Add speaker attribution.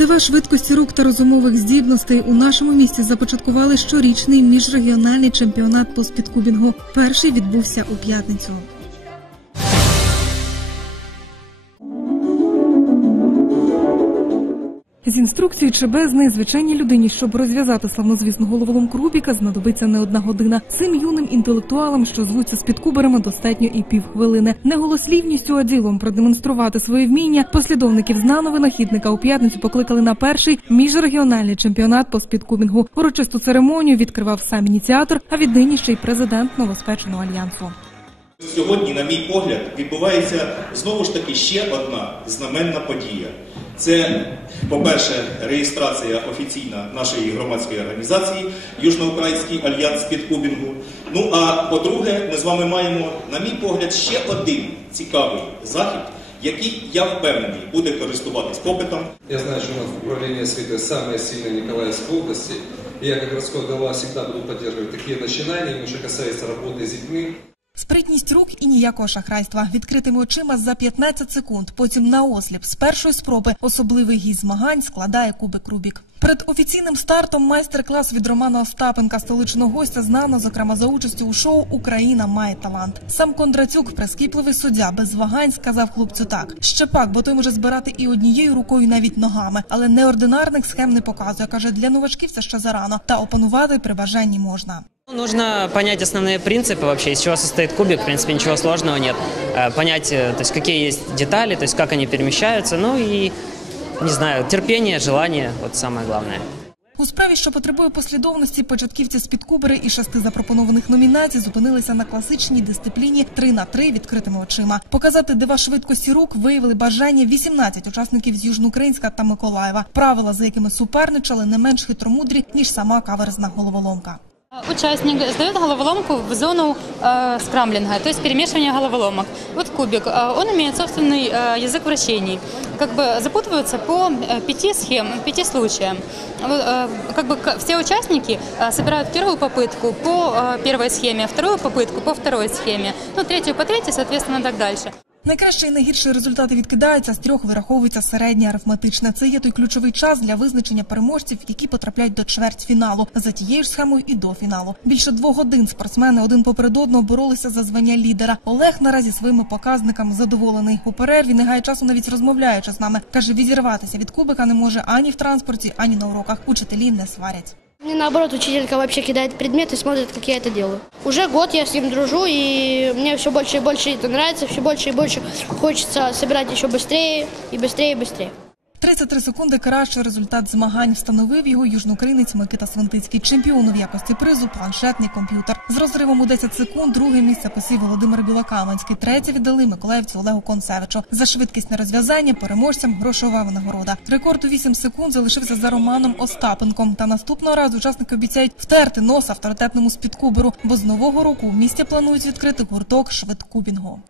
Speaker 1: дива швидкості рук та розумових здібностей у нашому місті започаткували щорічний міжрегіональний чемпіонат по спідкубінгу. Перший відбувся у п'ятницю. З інструкцією чи без неї звичайній людині, щоб розв'язати славнозвісну головоломку Рубіка, знадобиться не одна година. Цим юним інтелектуалам, що звуться спідкуберами, достатньо і півхвилини. Не голослівністю, а ділом продемонструвати своє вміння. Послідовників знаного винахідника у п'ятницю покликали на перший міжрегіональний чемпіонат по спідкубінгу. Урочисту церемонію відкривав сам ініціатор, а віднині ще й президент новоспеченого альянсу.
Speaker 2: Сьогодні, на мій погляд, відбувається знову ж таки ще одна знаменна подія. Це, по-перше, реєстрація офіційна нашої громадської організації Южноукраїнський альянс підкубінгу. Ну а по-друге, ми з вами маємо, на мій погляд, ще один цікавий захід, який, я впевнений, буде користуватись попитом.
Speaker 3: Я знаю, что у нас управление осветы самое сильное в Николаевской области. И я, как городской голова, всегда буду поддерживать такие начинания, что касается работы с детьми.
Speaker 1: Спритність рук і ніякого шахрайства відкритими очима за 15 секунд. Потім наосліп з першої спроби особливий гість змагань складає кубик Рубік. Перед офіційним стартом майстер-клас від Романа Остапенка, столичного гостя, знано, зокрема за участю у шоу Україна має талант. Сам Кондратюк, прискіпливий суддя, без вагань сказав хлопцю так: ще пак, бо той може збирати і однією рукою, і навіть ногами, але неординарних схем не показує. каже, для новачків це ще зарано, та опанувати при бажанні можна.
Speaker 4: Нужно понять основные принципы вообще, из чего состоит кубик, в принципе, ничего сложного нет. Э, Понять, э, то есть, какие есть детали, то есть, как они перемещаются, ну и, не знаю, терпение, желание, вот самое главное.
Speaker 1: У справі, що потребує послідовності, початківці з підкубери і шести запропонованих номінацій зупинилися на класичній дисципліні 3 на 3 відкритими очима. Показати дива швидкості рук виявили бажання 18 учасників з Южноукраїнська та Миколаєва. Правила, за якими суперничали, не менш хитромудрі ніж сама каверзна головоломка.
Speaker 5: Участник сдает головоломку в зону э, скрамблинга, то есть перемешивания головоломок. Вот кубик, э, он имеет собственный э, язык вращений. Как бы запутываются по э, пяти схем, пяти случаям. Вот, э, как бы к- все участники э, собирают первую попытку по э, первой схеме, вторую попытку по второй схеме, ну третью по третьей, соответственно, так дальше.
Speaker 1: Найкраще і найгірші результати відкидаються, з трьох вираховується середнє арифметичне. Це є той ключовий час для визначення переможців, які потрапляють до чвертьфіналу. За тією ж схемою і до фіналу. Більше двох годин спортсмени один поперед одного боролися за звання лідера. Олег наразі своїми показниками задоволений. У перерві не гає часу навіть розмовляючи з нами. каже, відірватися від кубика не може ані в транспорті, ані на уроках. Учителі не сварять.
Speaker 6: Мне наоборот учителька вообще кидает предмет и смотрит, как я это делаю. Уже год я с ним дружу, и мне все больше и больше это нравится, все больше и больше хочется собирать еще быстрее и быстрее и быстрее.
Speaker 1: 33 секунди кращий результат змагань встановив його южноукраїнець Микита Свинтицький. Чемпіону в якості призу планшетний комп'ютер. З розривом у 10 секунд друге місце посів Володимир Білокаменський. Третє віддали Миколаївцю Олегу Концевичу. За швидкісне розв'язання переможцям грошова винагорода. Рекорд у 8 секунд залишився за Романом Остапенком. Та наступного разу учасники обіцяють втерти нос авторитетному спідкуберу, бо з нового року в місті планують відкрити гурток швидкубінгу.